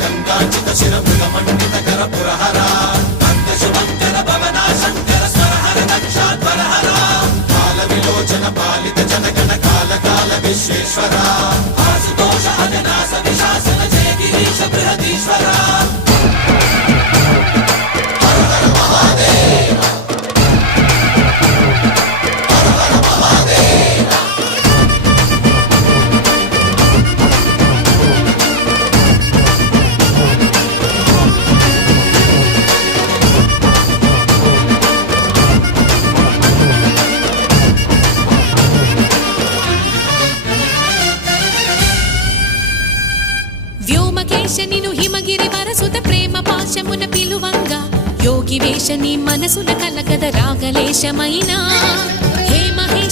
గంగాచిత శిరముగ మండిత కర పురహర నంద శుభంకర భవనా శంకర స్వరహర దక్షాధ్వరహర కాల విలోచన పాలిత జనగణ కాల కాల విశ్వేశ్వర ఆశుతోష అజనాస విశాసన జయ గిరీశ బృహదీశ్వర వ్యోమకేశనిను హిమగిరి వరసుత ప్రేమ పాశమున పిలువంగా యోగి వేషని మనసున కలకద రాగలేశమైనా హే మహేశ